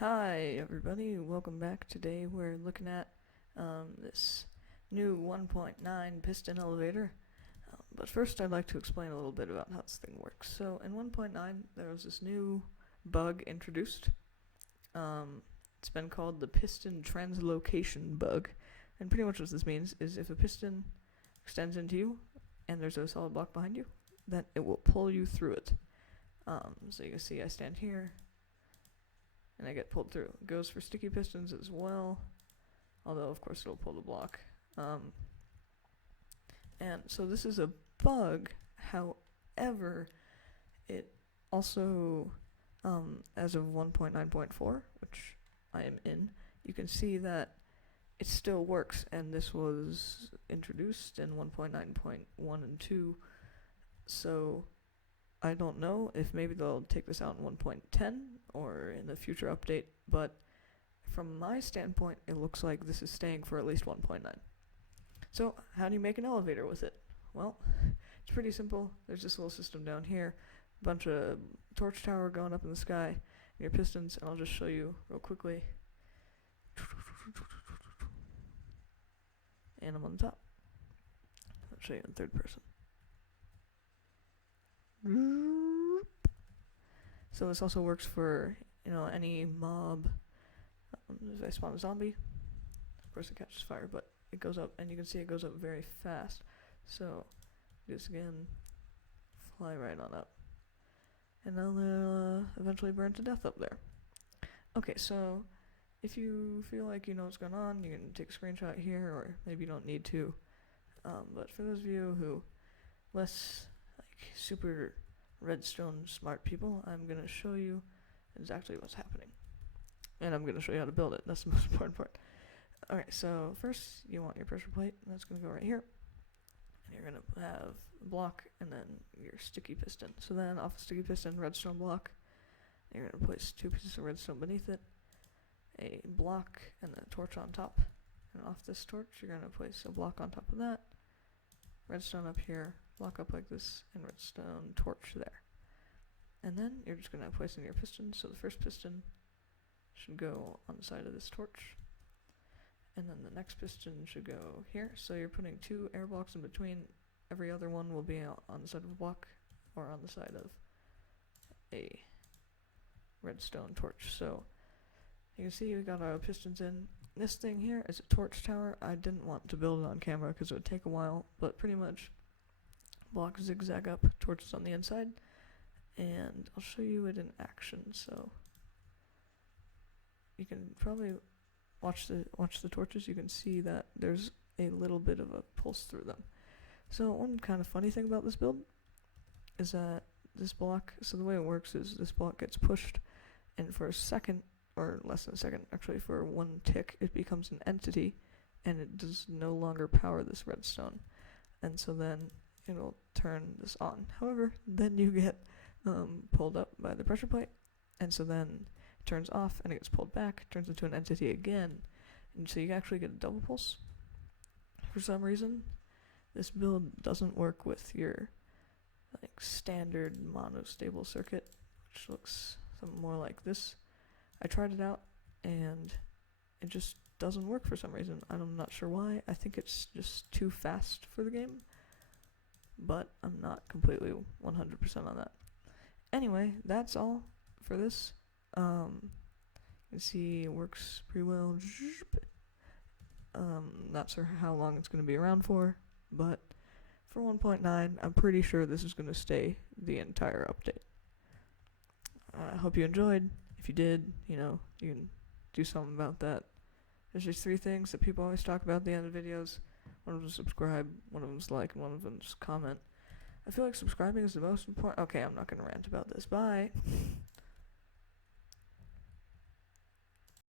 Hi everybody, welcome back. Today we're looking at this new 1.9 piston elevator. But first I'd like to explain a little bit about how this thing works. So in 1.9 there was this new bug introduced. It's been called the piston translocation bug. And pretty much what this means is if a piston extends into you and there's a solid block behind you, then it will pull you through it. So you can see I stand here and I get pulled through. It goes for sticky pistons as well, although of course it'll pull the block. And so this is a bug. However, it also, as of 1.9.4, which I am in, you can see that it still works, and this was introduced in 1.9.1 and 2, so I don't know if maybe they'll take this out in 1.10 or in the future update, but from my standpoint, it looks like this is staying for at least 1.9. So, how do you make an elevator with it? Well, it's pretty simple. There's this little system down here, a bunch of torch tower going up in the sky, and your pistons, and I'll just show you real quickly. And I'm on the top. I'll show you in third person. So this also works for, any mob. If I spawn a zombie, of course it catches fire, but it goes up, and you can see it goes up very fast. So, do this again, fly right on up. And then they'll eventually burn to death up there. Okay, so if you feel like you know what's going on, you can take a screenshot here, or maybe you don't need to. But for those of you who super redstone smart people, I'm going to show you exactly what's happening. And I'm going to show you how to build it. That's the most important part. Alright, so first you want your pressure plate. That's going to go right here. And you're going to have a block and then your sticky piston. So then off the sticky piston, redstone block. You're going to place two pieces of redstone beneath it, a block, and then a torch on top. And off this torch, you're going to place a block on top of that, redstone up here, block up like this, and redstone torch there. And then you're just going to place in your pistons. So the first piston should go on the side of this torch, and then the next piston should go here. So you're putting two air blocks in between. Every other one will be on the side of a block or on the side of a redstone torch. So you can see we got our pistons in. This thing here is a torch tower. I didn't want to build it on camera because it would take a while, but pretty much blocks zigzag up, torches on the inside, and I'll show you it in action. So you can probably watch the torches. You can see that there's a little bit of a pulse through them. So one kind of funny thing about this build is that this block, so the way it works is this block gets pushed, and for a second, or less than a second, actually for one tick, it becomes an entity, and it does no longer power this redstone. And so then it'll turn this on. However, then you get pulled up by the pressure plate, and so then it turns off, and it gets pulled back, turns into an entity again, and so you actually get a double pulse. For some reason, this build doesn't work with your standard monostable circuit, which looks something more like this. I tried it out, and it just doesn't work for some reason. I'm not sure why. I think it's just too fast for the game, but I'm not completely 100% on that. Anyway, that's all for this. You can see it works pretty well. Not sure how long it's going to be around for, but for 1.9, I'm pretty sure this is going to stay the entire update. I hope you enjoyed. If you did, you can do something about that. There's just three things that people always talk about at the end of videos. One of them is subscribe, one of them is like, and one of them is comment. I feel like subscribing is the most important. Okay, I'm not going to rant about this. Bye.